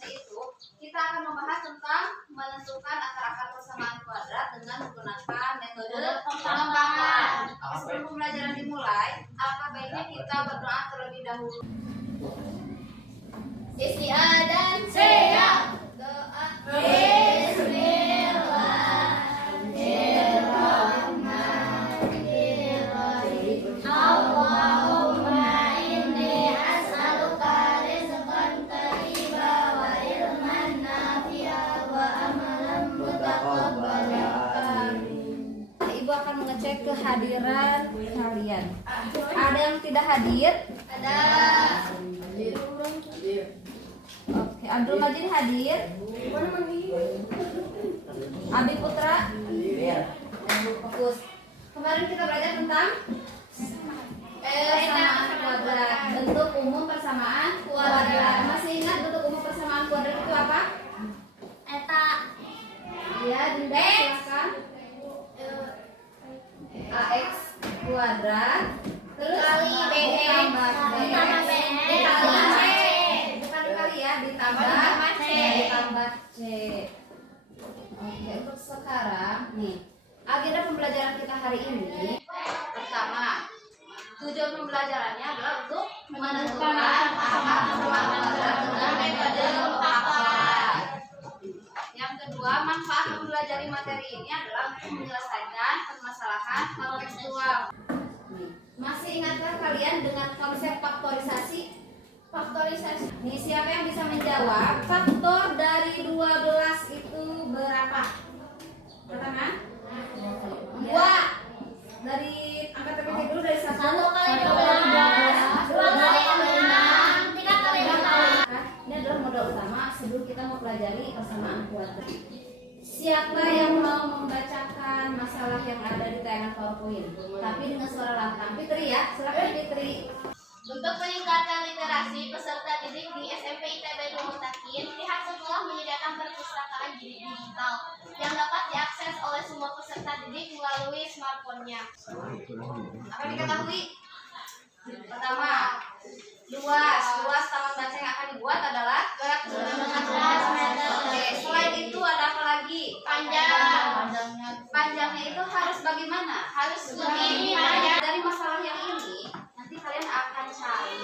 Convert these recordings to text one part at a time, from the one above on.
seterusnya itu kita akan membahas tentang menentukan akar-akar persamaan kuadrat dengan menggunakan metode pengembangan. Sebelum pembelajaran dimulai, alangkah baiknya kita berdoa terlebih dahulu. Isi A dan C ya. Doa. Ibu akan mengecek kehadiran kalian. Ada yang tidak hadir? Ada. Oke, Abdul Majid hadir. Abi Putra? Fokus. Kemarin kita belajar tentang persamaan kuadrat. Bentuk umum persamaan kuadrat. Masih ingat bentuk umum persamaan kuadrat itu apa? Eta. Ya, Dinda silakan. AX kuadrat terus kali BX tambah bukan dikali ya, ditambah C. Oke, untuk sekarang nih agenda pembelajaran kita hari ini. Pertama, tujuan pembelajarannya adalah untuk menentukan akar persamaan kuadrat dengan metode pengembangan. Yang kedua, manfaat mempelajari materi ini adalah untuk menyelesaikan permasalahan kontekstual. Masih ingatkah kalian dengan konsep faktorisasi? Nih, siapa yang bisa menjawab faktor dari 12 itu berapa? Pertama, 2. Dari angka terkecil dulu, dari 1 kali 12, 2 kali 6, 3 kali 8. Ini adalah modal utama sebelum kita mempelajari persamaan kuadrat. Siapa yang mau membacakan masalah yang ada di tayangan PowerPoint? Tapi dengan suara lantang. Fitri ya, silakan Fitri. Untuk peningkatan literasi peserta didik di SMP ITB Lumutakin, pihak sekolah menyediakan perpustakaan digital yang dapat diakses oleh semua peserta didik melalui smartphone-nya. Apa diketahui? Pertama, luas taman baca yang akan dibuat adalah 216 meter. Oke, selain itu ada apa lagi? Panjangnya itu harus bagaimana? Harus lebih panjang. Dari masalah yang ini nanti kalian akan cari,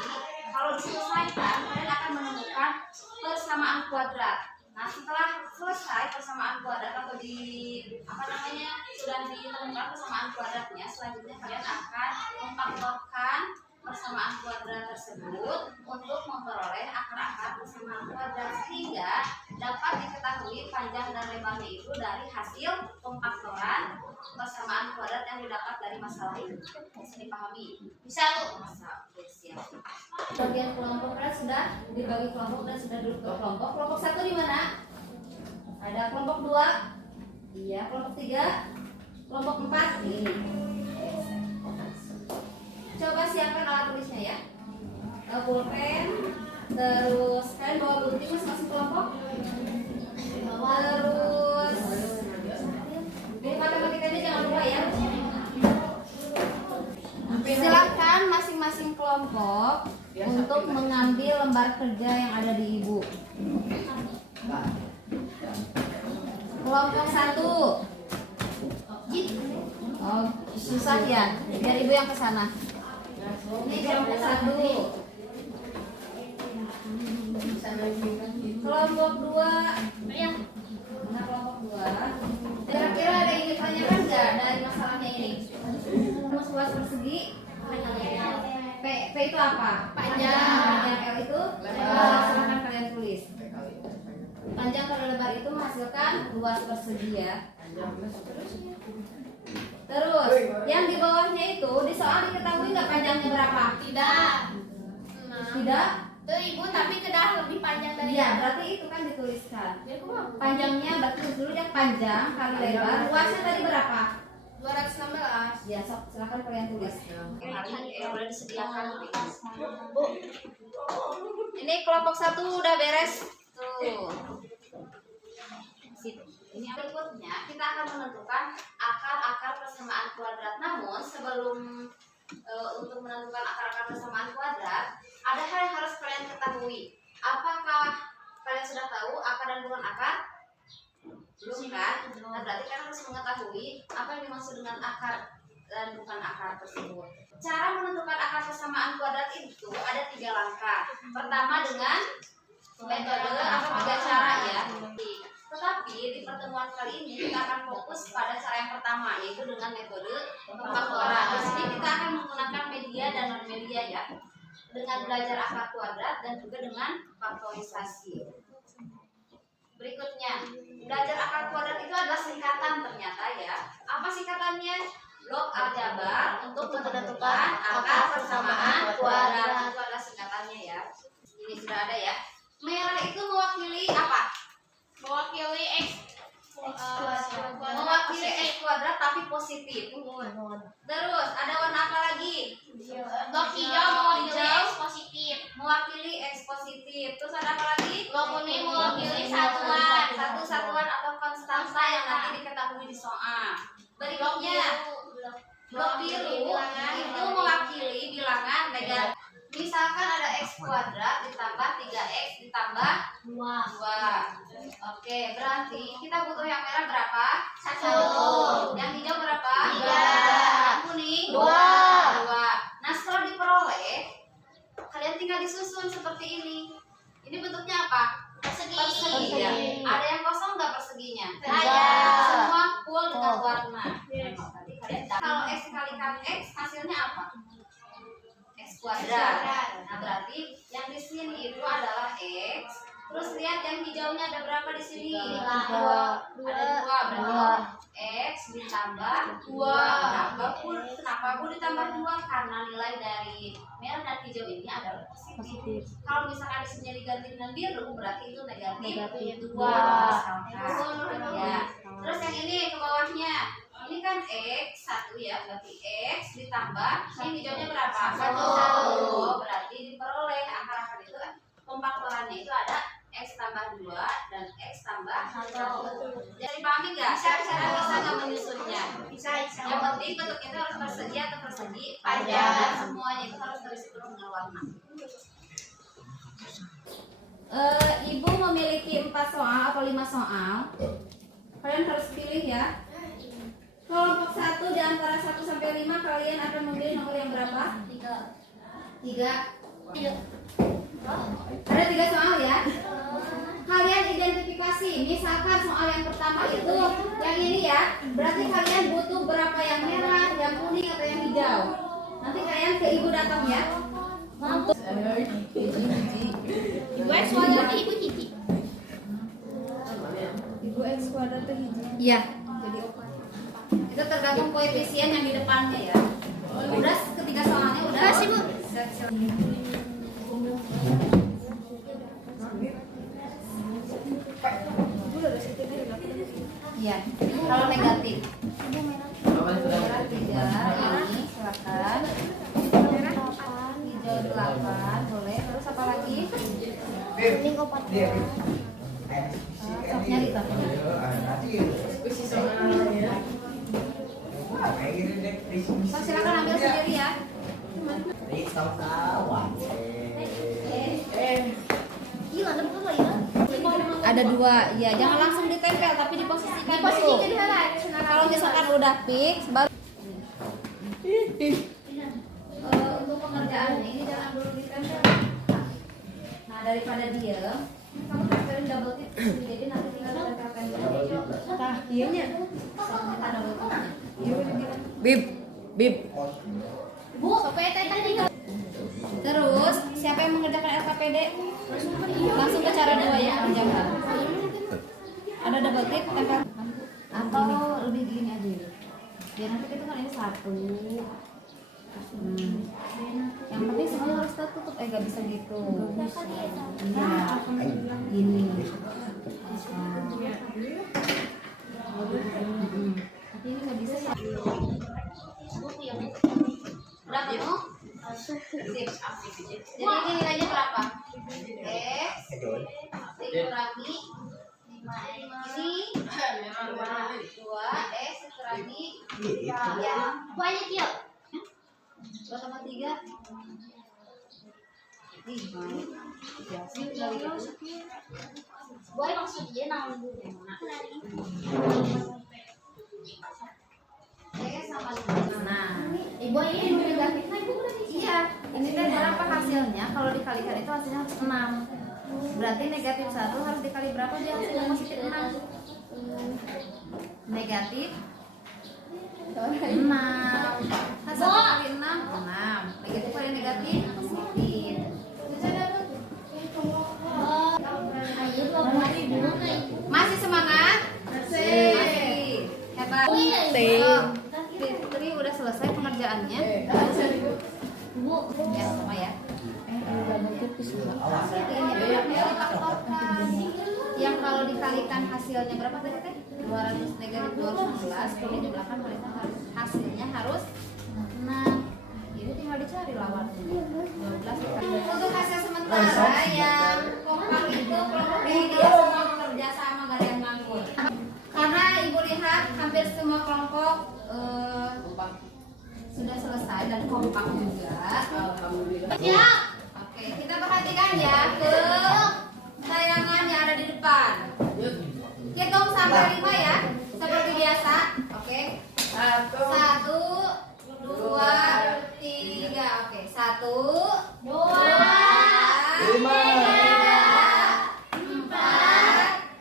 kalau diselesaikan kalian akan menemukan persamaan kuadrat. Nah, setelah selesai persamaan kuadrat atau sudah ditemukan persamaan kuadratnya, selanjutnya kalian akan memfaktorkan persamaan kuadrat tersebut untuk memperoleh akar-akar persamaan kuadrat sehingga dapat diketahui panjang dan lebarnya itu dari hasil pemfaktoran persamaan kuadrat yang didapat dari masalah itu. Bisa dipahami? Bisa, Bu? Bisa. Oke, siap. Bagian kelompok kan sudah dibagi kelompok dan sudah duduk ke kelompok. Kelompok 1 di mana? Ada kelompok 2. Iya, kelompok 3. Kelompok 4 ini. Coba siapkan alat tulisnya ya. Pulpen. Terus kalian bawa gunting masing-masing kelompok. Terus ini matematikanya jangan lupa ya. Silakan masing-masing kelompok untuk mengambil lembar kerja yang ada di ibu. Kelompok 1. Oh, susah ya. Biar ibu yang ke sana. Ini kelompok 1. Kelompok 2. Nah, kelompok 2. Kira-kira ada yang ditanyakan nggak dari masalahnya ini? Rumus luas persegi. P itu apa? Panjang. L itu lebar. Silakan kalian tulis. Panjang kali lebar itu menghasilkan luas persegi ya. Terus yang di bawahnya itu di soal diketahui nggak panjangnya berapa? Tidak. Tidak? Ibu, tapi kedah lebih panjang dari Iya, berarti itu kan dituliskan. Panjangnya berarti dulu yang panjang kali lebar. Luasnya tadi berapa? 216. Ya, sok silakan kalian tulis. Boleh disediakan. Bu. Ini kelompok 1 udah beres. Tuh. Sip. Ini berikutnya kita akan menentukan akar-akar persamaan kuadrat. Namun sebelum untuk menentukan akar-akar persamaan kuadrat, ada hal yang harus kalian ketahui. Apakah kalian sudah tahu akar dan bukan akar? Belum kan? Nah, berarti kan harus mengetahui apa yang dimaksud dengan akar dan bukan akar tersebut. Cara menentukan akar persamaan kuadrat itu ada 3 langkah. Pertama dengan metode atau 3 cara ya. Tetapi di pertemuan kali ini kita akan fokus pada cara yang pertama, yaitu dengan metode pemfaktoran. Di sini kita akan menggunakan media dan non media ya, dengan belajar akar kuadrat dan juga dengan faktorisasi. Berikutnya, belajar akar kuadrat itu adalah singkatan ternyata ya. Apa singkatannya? Blok aljabar untuk menentukan akar persamaan kuadrat. Itu adalah singkatannya ya. Ini sudah ada ya. Merah itu mewakili apa? Mewakili X Mewakili X kuadrat tapi positif. Terus ada warna apa lagi? blok hijau mewakili X positif, Mewakili X positif. Terus ada apa lagi? blok kuning mewakili satuan, Satu satuan atau konstanta yang nanti diketahui di soal. Berikutnya, blok biru itu mewakili bilangan negatif. Misalkan ada X kuadrat ditambah 3X ditambah 2. Oke, berarti kita butuh yang merah berapa? 1. Yang hijau berapa? 3. Yang kuning? 2. 2. Nah, setelah diperoleh, kalian tinggal disusun seperti ini. Ini bentuknya apa? Persegi. Ya. Ada yang kosong nggak perseginya? Ada. Semua full dengan warna. Berarti kalian kalau X dikalikan X hasilnya apa? X kuadrat. Nah, berarti yang di sini itu adalah X. Terus lihat yang hijaunya ada berapa di sini? 2. Ada 2. Berarti X ditambah 2. Kenapa aku ditambah 2? Karena nilai dari merah dan hijau ini adalah positif. Kalau misalkan di sini diganti dengan biru, berarti itu negatif 2. Ya. Terus yang ini ke bawahnya. Ini kan X 1 ya, berarti X ditambah yang hijaunya berapa? 1. Berarti diperoleh akar-akar itu pemfaktorannya itu ada X tambah 2 dan X tambah 1. Jadi pahami nggak? Bisa nggak menyusunnya? Bisa. Yang penting bentuk itu harus persegi atau persegi panjang dan semuanya itu harus terisi penuh dengan warna. Ibu memiliki 4 soal atau 5 soal. Kalian harus pilih ya. Kelompok 1 di antara 1 sampai 5 kalian akan memilih nomor yang berapa? 3. Ada 3 soal ya. Kalian identifikasi. Misalkan soal yang pertama itu yang ini ya. Berarti kalian butuh berapa yang merah, yang kuning atau yang hijau. Nanti kalian ke ibu datang ya. Ibu X kuadrat ibu Cici. Ibu X kuadrat hijau. Iya. Jadi itu tergantung koefisien yang di depannya ya. Udah ketiga soalnya udah. Kasih, Bu. Iya. Kalau negatif. Merah 3 ini silakan. Hijau 8 boleh. Terus apa lagi? Kuning 4. Nyari tak? So, silakan ambil sendiri ya. Gila, ada berapa ya? Ada 2, ya jangan langsung ditempel tapi diposisikan dulu. Kalau misalkan udah fix, baru untuk pengerjaannya ini jangan dulu ditempel. Nah, daripada diam, kamu tempelin double tip jadi nanti tinggal ditempelkan dulu. Tahkinya. Kita double tipnya. Bib. Bu, sampai tadi. Terus siapa yang mengerjakan LKPD? Langsung ke cara 2 ya kerjakan. Ada double tip tempel atau lebih gini aja ya. Biar nanti kita kan ini 1. Yang penting semuanya harus tertutup. Gak bisa gitu. Iya. Gini. Tapi ini nggak bisa ya. Berapa kamu? Sip. Jadi ini nilainya berapa? X dikurangi 5 ini 2 X dikurangi 3. Banyak ya. 2 tambah 3 5. Ya, sih tinggal gitu. sama 5. Nah, ibu ini negatifnya ibu udah iya. Ini kan berapa hasilnya? Kalau dikalikan itu hasilnya harus 6. Berarti negatif 1 harus dikali berapa dia hasilnya positif 6? Negatif 6. Hasil kali 6, 6. Negatif kali negatif positif. Masih semangat? Masih. Hebat. Fitri udah selesai pengerjaannya. Ya, sama ya. Yang kalau dikalikan hasilnya berapa tadi teh? 200 negatif 216 kali dijumlahkan kalikan hasilnya harus 6. Jadi tinggal dicari lawannya. 12 dikali. Untuk hasil sementara yang kompak itu kelompok B dia semua bekerja sama gak ada yang nganggur. Karena ibu lihat hampir semua kelompok sudah selesai dan kompak juga. Siap. Oke, kita perhatikan ya ke tayangan yang ada di depan. Hitung sampai 5 ya, seperti biasa. Oke. 1, 2, 3. Oke, 1, 2, 3, 4,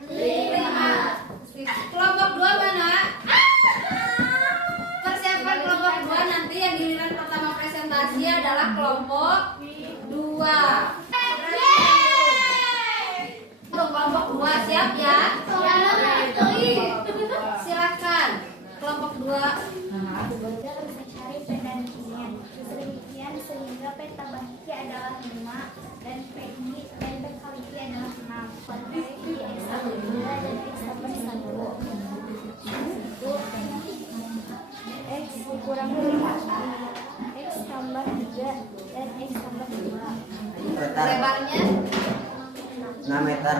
5. Kelompok 2 mana? Persiapkan kelompok 2, nanti yang giliran pertama presentasi adalah kelompok 2. Kelompok 2 siap ya? Silakan kelompok 2. Harus mencari P dan Q-nya. Sedemikian sehingga P tambah Q adalah 5 dan P kali Q adalah 6. Pada X tambah 2 dan X tambah 1. X kurang 5, X tambah 3 dan X tambah 2. Lebarnya 6 meter.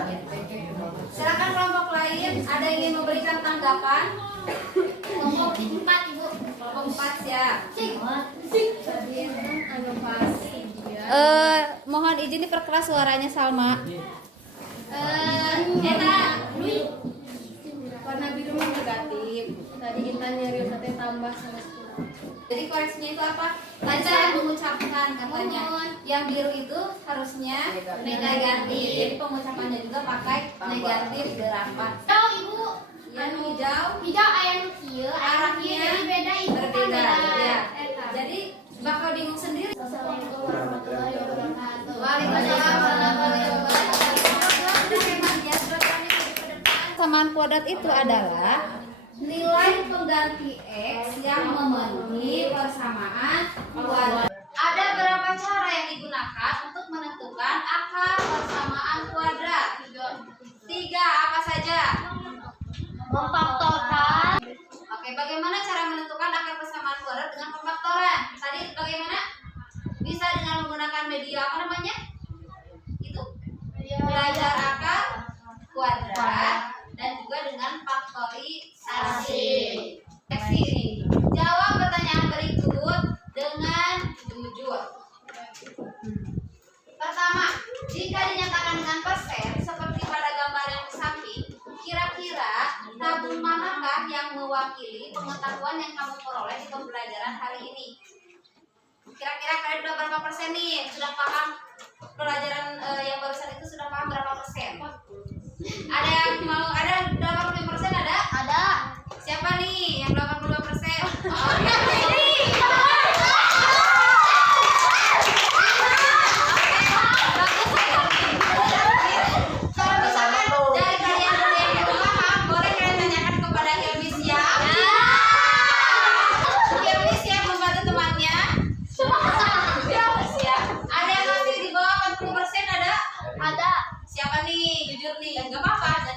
silakan kelompok lain. Ada yang ingin memberikan tanggapan? Kelompok 4 ibu. Kelompok 4 siap. Mohon izin diperkeras suaranya Salma. Eta warna biru negatif. Tadi kita nyari sate tambah sama 10. Jadi koreksinya itu apa? Tadi saya mengucapkan katanya yang biru itu harusnya negatif. Jadi pengucapannya juga pakai negatif 8. Tahu ibu, Yang hijau aya nu kieu, arahnya jadi beda ibu kan berbeda. beda. Ya. Jadi bakal bingung sendiri. Assalamualaikum warahmatullahi wabarakatuh. Waalaikumsalam warahmatullahi wabarakatuh. Samaan kuadrat itu adalah nilai pengganti X yang memenuhi persamaan kuadrat. Ada berapa cara yang digunakan untuk menentukan akar persamaan kuadrat? 3. Apa saja? Memfaktorkan. Oke, bagaimana cara menentukan akar persamaan kuadrat dengan pemfaktoran? Tadi bagaimana? Bisa dengan menggunakan media apa namanya? Itu belajar akar kuadrat dan juga dengan faktorisasi. Seksi ini. Jawab pertanyaan berikut dengan jujur. Pertama, jika dinyatakan dengan persen seperti pada gambar yang di samping, kira-kira tabung manakah yang mewakili pengetahuan yang kamu peroleh di pembelajaran hari ini? Kira-kira kalian udah berapa persen nih? Sudah paham pelajaran yang barusan itu, sudah paham berapa persen? Ada yang mau, ada 85% ada? Ada. Siapa nih yang 82%? Kalau misalkan dari kalian ada yang belum paham, boleh kalian tanyakan kepada Hilmi siap? Hilmi siap membantu temannya? Siap. Ada yang masih di bawah 40% ada? Ada. Siapa nih? Jujur nih, nggak apa-apa.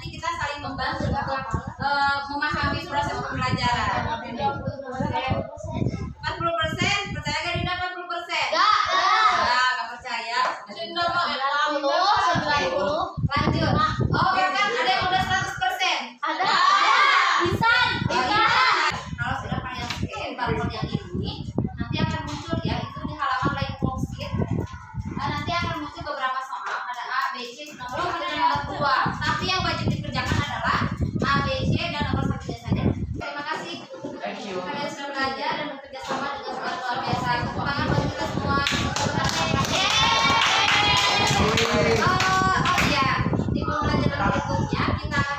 berikutnya kita akan